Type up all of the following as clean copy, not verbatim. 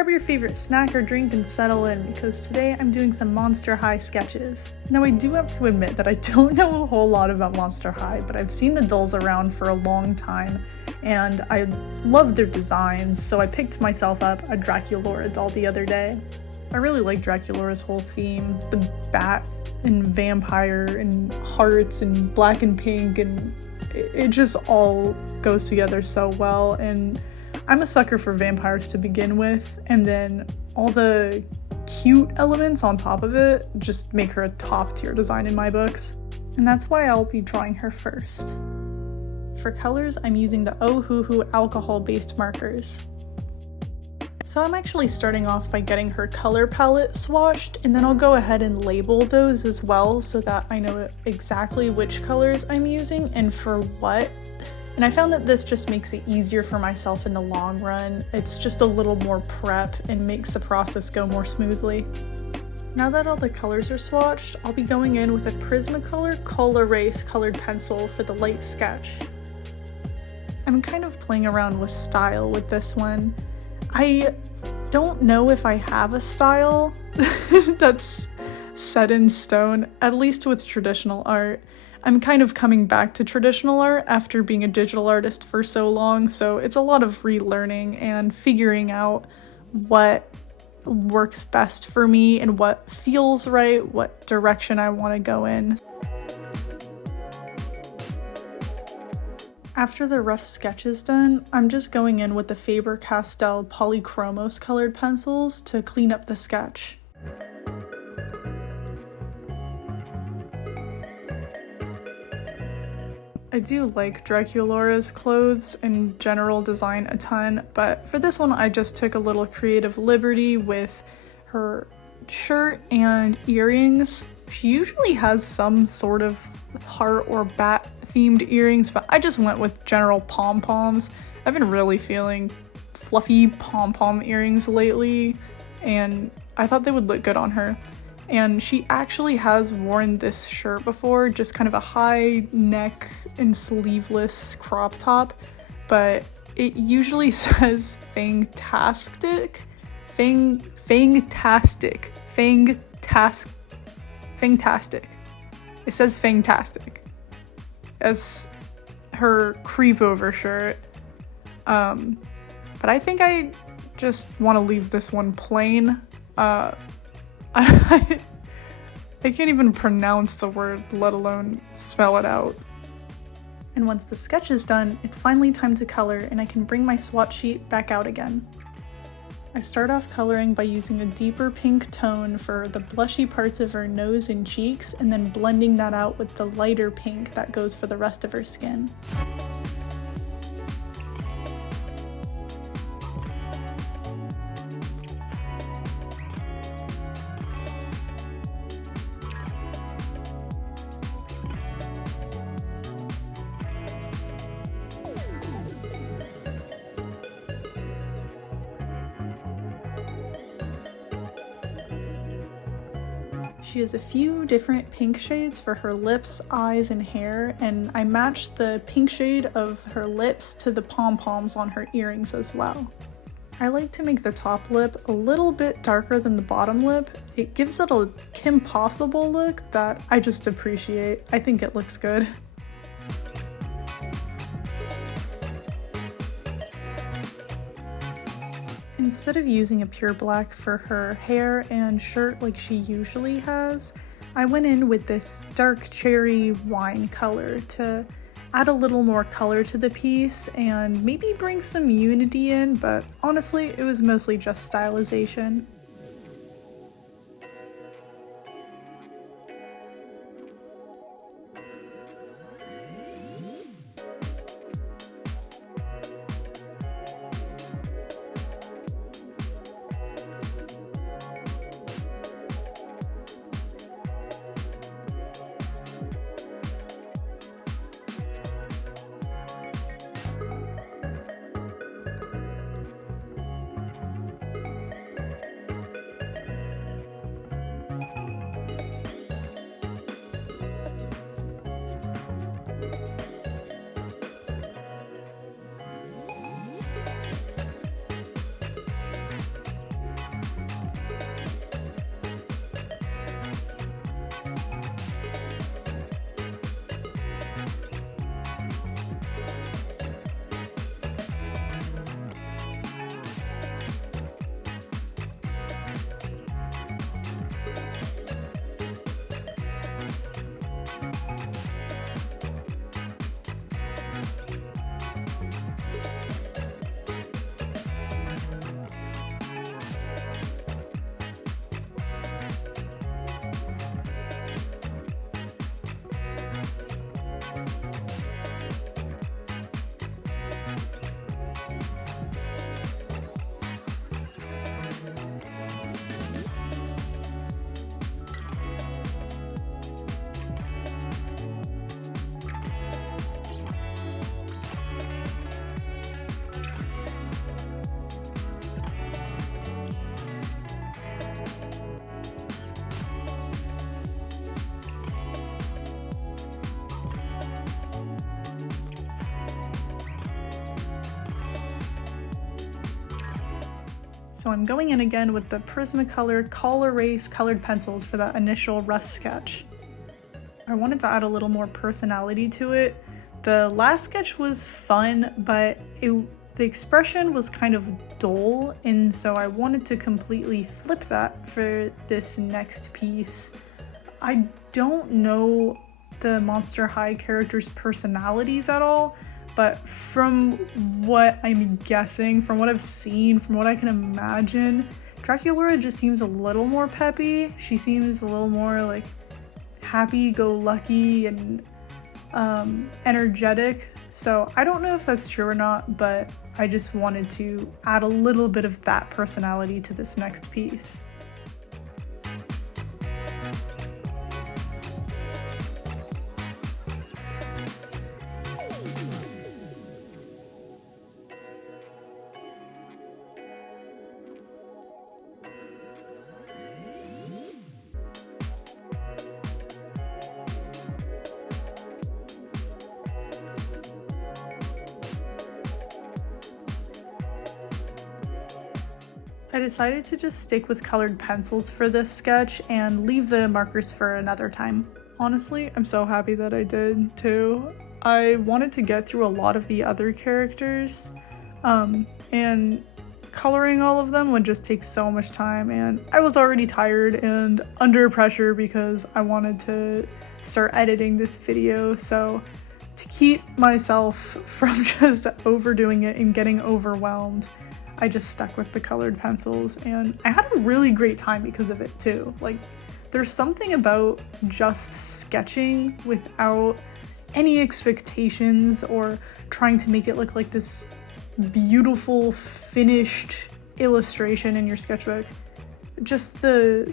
grab your favorite snack or drink and settle in, because today I'm doing some Monster High sketches. Now I do have to admit that I don't know a whole lot about Monster High, but I've seen the dolls around for a long time and I love their designs, so I picked myself up a Draculaura doll the other day. I really like Draculaura's whole theme, the bat and vampire and hearts and black and pink, and it just all goes together so well. And I'm a sucker for vampires to begin with, and then all the cute elements on top of it just make her a top tier design in my books. And that's why I'll be drawing her first. For colors, I'm using the Ohuhu alcohol-based markers. So I'm actually starting off by getting her color palette swatched, and then I'll go ahead and label those as well so that I know exactly which colors I'm using and for what. And I found that this just makes it easier for myself in the long run. It's just a little more prep and makes the process go more smoothly. Now that all the colors are swatched, I'll be going in with a Prismacolor Col-Erase colored pencil for the light sketch. I'm kind of playing around with style with this one. I don't know if I have a style that's set in stone, at least with traditional art. I'm kind of coming back to traditional art after being a digital artist for so long, so it's a lot of relearning and figuring out what works best for me and what feels right, what direction I want to go in. After the rough sketch is done, I'm just going in with the Faber-Castell Polychromos colored pencils to clean up the sketch. I do like Draculaura's clothes and general design a ton, but for this one I just took a little creative liberty with her shirt and earrings. She usually has some sort of heart or bat themed earrings, but I just went with general pom-poms. I've been really feeling fluffy pom-pom earrings lately, and I thought they would look good on her. And she actually has worn this shirt before, just kind of a high neck and sleeveless crop top, but it usually says Fangtastic. It says Fangtastic as her creep over shirt. But I think I just want to leave this one plain. I can't even pronounce the word, let alone spell it out. And once the sketch is done, it's finally time to color, and I can bring my swatch sheet back out again. I start off coloring by using a deeper pink tone for the blushy parts of her nose and cheeks, and then blending that out with the lighter pink that goes for the rest of her skin. She has a few different pink shades for her lips, eyes, and hair, and I matched the pink shade of her lips to the pom-poms on her earrings as well. I like to make the top lip a little bit darker than the bottom lip. It gives it a Kim Possible look that I just appreciate. I think it looks good. Instead of using a pure black for her hair and shirt like she usually has, I went in with this dark cherry wine color to add a little more color to the piece and maybe bring some unity in, but honestly, it was mostly just stylization. So I'm going in again with the Prismacolor Col-Erase colored pencils for that initial rough sketch. I wanted to add a little more personality to it. The last sketch was fun, but the expression was kind of dull, and so I wanted to completely flip that for this next piece. I don't know the Monster High characters' personalities at all, but from what I'm guessing, from what I've seen, from what I can imagine, Draculaura just seems a little more peppy. She seems a little more like happy-go-lucky and energetic. So I don't know if that's true or not, but I just wanted to add a little bit of that personality to this next piece. I decided to just stick with colored pencils for this sketch and leave the markers for another time. Honestly, I'm so happy that I did too. I wanted to get through a lot of the other characters, and coloring all of them would just take so much time, and I was already tired and under pressure because I wanted to start editing this video, so to keep myself from just overdoing it and getting overwhelmed, I just stuck with the colored pencils, and I had a really great time because of it too. Like, there's something about just sketching without any expectations or trying to make it look like this beautiful finished illustration in your sketchbook. Just the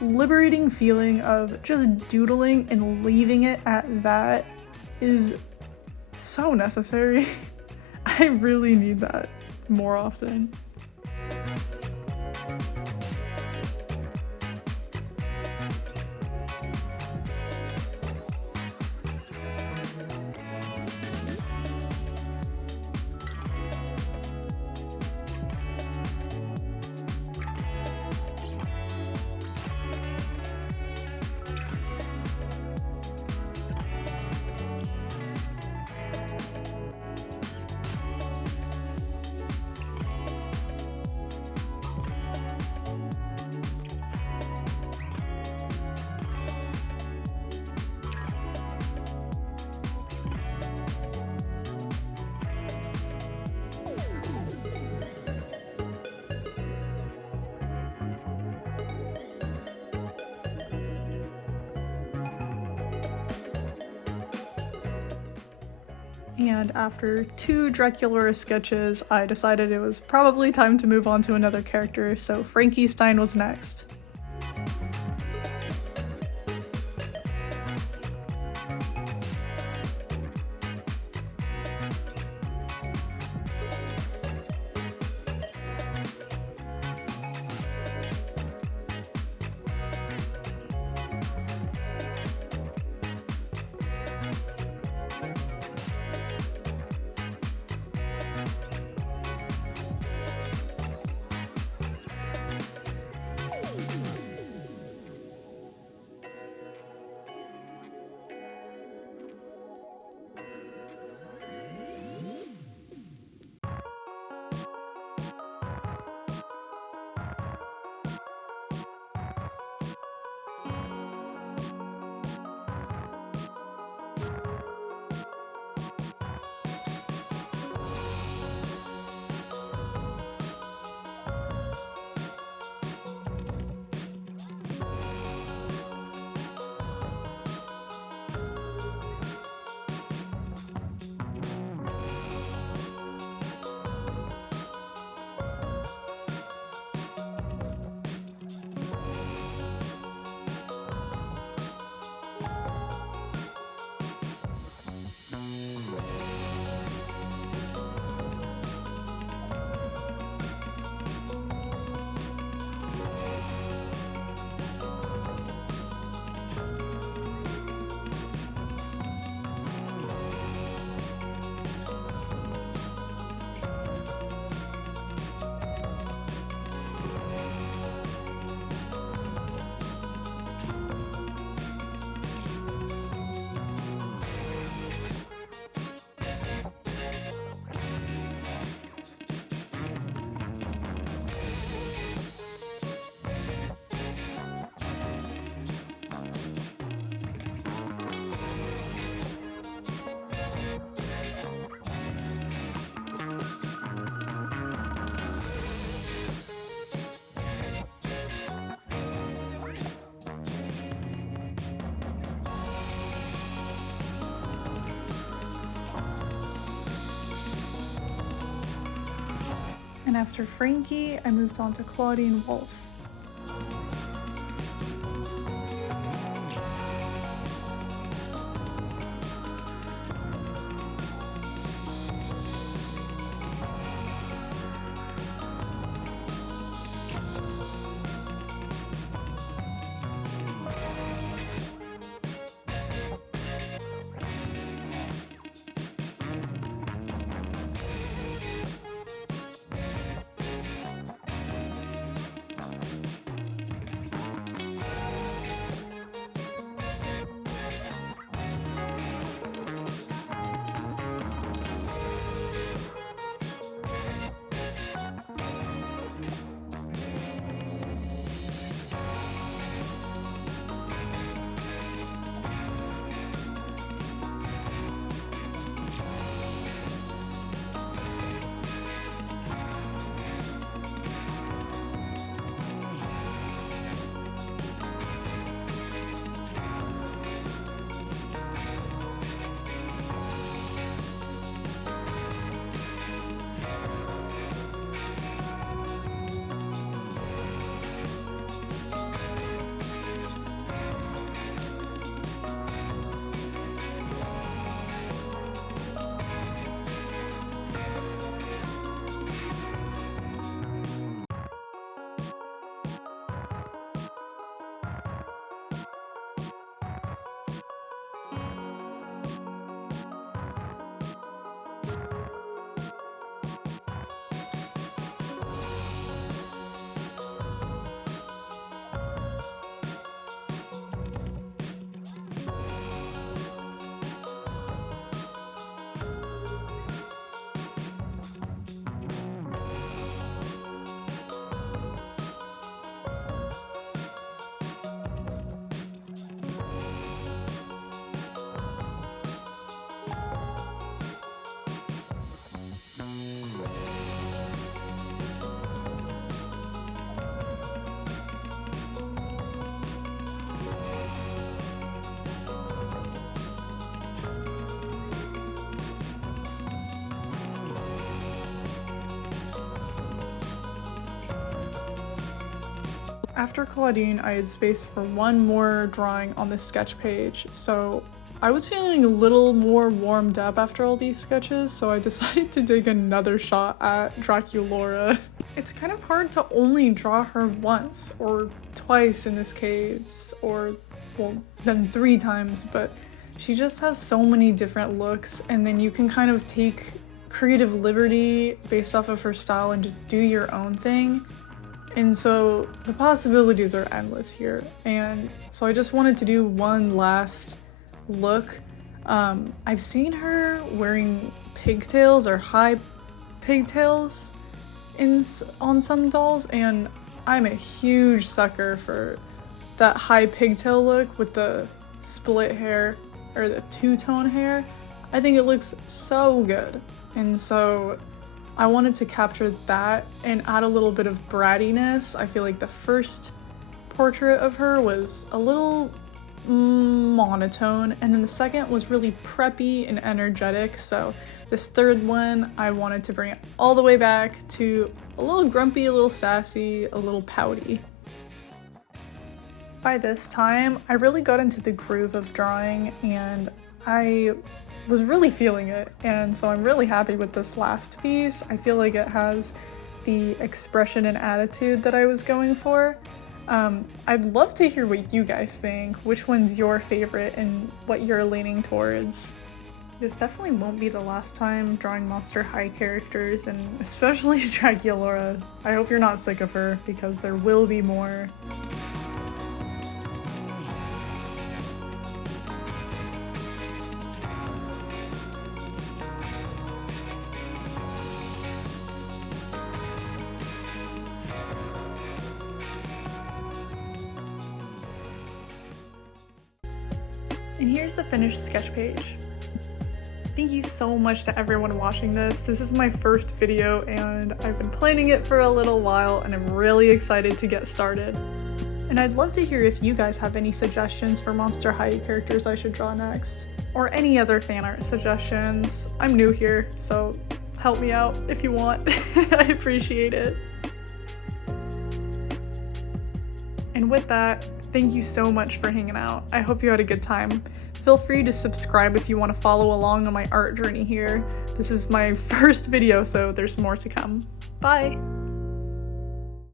liberating feeling of just doodling and leaving it at that is so necessary. I really need that more often. And after 2 Draculaura sketches, I decided it was probably time to move on to another character, so Frankenstein was next. And after Frankie, I moved on to Claudine Wolf. After Claudine, I had space for one more drawing on this sketch page, so I was feeling a little more warmed up after all these sketches, so I decided to take another shot at Draculaura. It's kind of hard to only draw her once, or twice in this case, or, well, then 3 times, but she just has so many different looks, and then you can kind of take creative liberty based off of her style and just do your own thing. And so the possibilities are endless here. And so I just wanted to do one last look. I've seen her wearing pigtails or high pigtails on some dolls, and I'm a huge sucker for that high pigtail look with the split hair or the two-tone hair. I think it looks so good. And so I wanted to capture that and add a little bit of brattiness. I feel like the first portrait of her was a little monotone, and then the second was really preppy and energetic. So this third one, I wanted to bring it all the way back to a little grumpy, a little sassy, a little pouty. By this time, I really got into the groove of drawing, and I was really feeling it, and so I'm really happy with this last piece. I feel like it has the expression and attitude that I was going for. I'd love to hear what you guys think, which one's your favorite and what you're leaning towards. This definitely won't be the last time drawing Monster High characters, and especially Draculaura. I hope you're not sick of her, because there will be more. And here's the finished sketch page. Thank you so much to everyone watching this. This is my first video, and I've been planning it for a little while, and I'm really excited to get started. And I'd love to hear if you guys have any suggestions for Monster High characters I should draw next, or any other fan art suggestions. I'm new here, so help me out if you want. I appreciate it. And with that, thank you so much for hanging out. I hope you had a good time. Feel free to subscribe if you want to follow along on my art journey here. This is my first video, so there's more to come. Bye!